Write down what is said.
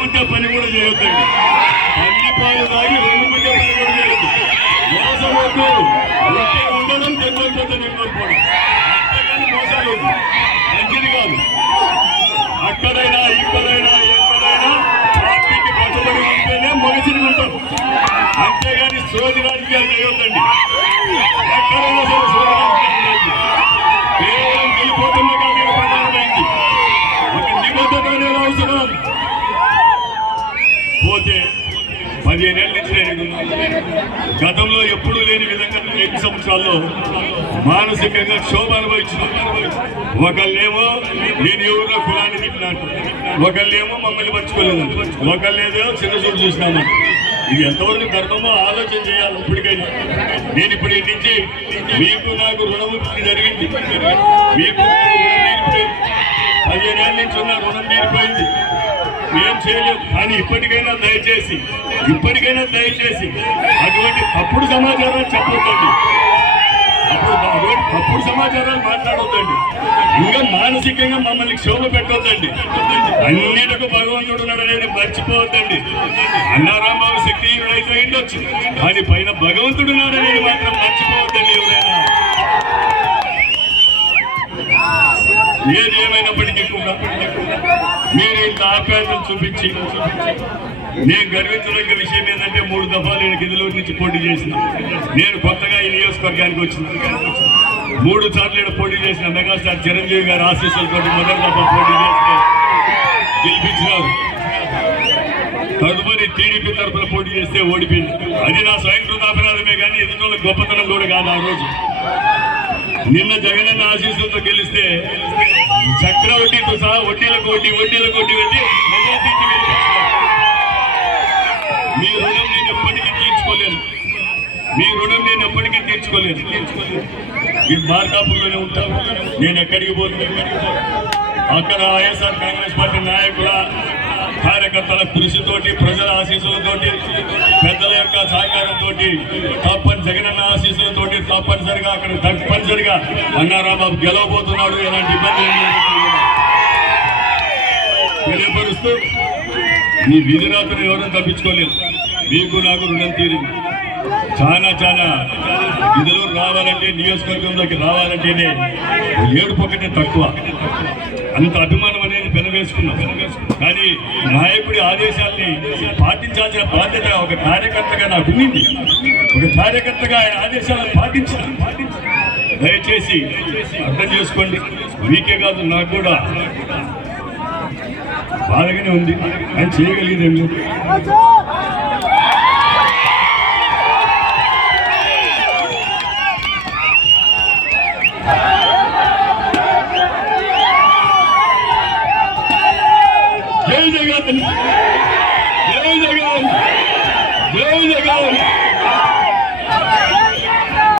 ముద్దే పని కూడా చేయొద్దండి. పాలు తాగి రెండు ముద్దే పని కూడా చేయొద్దు. మోసమవుతూ ఉంటే ఉండడం తెల్లకపోతే నిమ్మకపోవడం అంతేగాని మోసాలు మంచిది కాదు. అక్కడైనా ఇక్కడైనా ఎక్కడైనా పార్టీకి కట్టుబడి ఉంటేనే మనిషిని ఉంటాం అంతేగాని సోది రాజకీయాలు చేయొద్దండి. గతంలో ఎప్పుడూ లేని విధంగా ఎన్ని సంవత్సరాల్లో మానసికంగా క్షోభ అనుభవించిన ఒకళ్ళేమో నేను ఎవరిలో కులాన్ని తిట్టినట్టు ఒకళ్ళేమో మమ్మల్ని పరుచుకోలేదు ఒకళ్ళేదో చిన్న చూడు చూసినాము ఇది ఎంతవరకు ధర్మమో ఆలోచన చేయాలి ఇప్పటికైనా. నేను ఇప్పుడు నుంచి మీకు నాకు రుణముక్తి జరిగింది. మీకు నాకు పదిహేనేళ్ళ నుంచి ఉన్న రుణం తీరిపోయింది ఏం చేయలేదు. కానీ ఇప్పటికైనా దయచేసి ఇప్పటికైనా దయచేసి అటువంటి తప్పుడు సమాచారాలు చెప్పొద్దండి. అప్పుడు అటువంటి తప్పుడు సమాచారాలు మాట్లాడొద్దండి. ఇంకా మానసికంగా మమ్మల్ని క్షోభ పెట్టొద్దండి. అన్నిటికు భగవంతుడు ఉన్నాడు మర్చిపోవద్దండి. అన్నారాంబాబు శక్తి రైతు అయిండొచ్చు కానీ పైన భగవంతుడు ఉన్నాడు మాత్రం మర్చిపోవద్దండి ఎవరైనా. ఏది ఏమైనప్పటికీ కూడా. మీరు ఇంత ఆప్యాయతను చూపించి నేను గర్వించదగ్గ విషయం ఏంటంటే మూడు దఫాలు నేను గిద్దలూరు నుంచి పోటీ చేసిన. నేను కొత్తగా ఈ నియోజకవర్గానికి వచ్చిన. మూడు సార్లు ఇక్కడ పోటీ చేసిన మెగాస్టార్ చిరంజీవి గారి ఆశీస్సులతో మొదటి దఫా పోటీ చేస్తే గెలిపించినారు. తదుపరి టీడీపీ తరఫున పోటీ చేస్తే ఓడిపోయింది. అది నా స్వయంకృత అపరాధమే కానీ ఎదుటి గొప్పతనం కూడా కాదు ఆ రోజు. నిన్న జగనన్న ఆశీస్సులతో గెలిస్తే వడ్డీలకు వడ్డీ వడ్డీలకు వడ్డీ పెట్టి మెజార్టీ మీ రుణం నేను ఎప్పటికీ తీర్చుకోలేను. మీ రుణం నేను ఎప్పటికీ తీర్చుకోలేను. ఈ మార్కాపుల్లోనే ఉంటాను నేను ఎక్కడికి పోతున్నాను అక్కడ వైఎస్ఆర్ కాంగ్రెస్ పార్టీ నాయకుల కార్యకర్తల కృషితోటి ప్రజల ఆశీస్సులతోటి పెద్దల యొక్క సహకారంతో తప్పని జగనన్న ఆశీస్సులతోటి తప్పనిసరిగా అక్కడ తప్పనిసరిగా అన్నారాబాబు గెలవబోతున్నాడు. ఎలాంటి ఇబ్బంది తెలియపరుస్తూ నీ వీధి రాత్రులు ఎవరూ తప్పించుకోలేదు. మీకు నాకు రుణం తీరింది. చాలా చాలా విధులు రావాలంటే నియోజకవర్గంలోకి రావాలంటేనే ఏడుపు ఒకటే తక్కువ. అంత అభిమానం అనేది పెనవేసుకున్నాం. కానీ నాయకుడి ఆదేశాల్ని పాటించాల్సిన బాధ్యత ఒక కార్యకర్తగా నాకు ఉన్నింది. ఒక కార్యకర్తగా ఆయన ఆదేశాలను పాటించాలి. దయచేసి అర్థం చేసుకోండి. మీకే కాదు నాకు కూడా. బాధగానే ఉంది. ఆయన చేయగలిగేదేమి లేదు జై జగన్! జై జగన్! జై జగన్!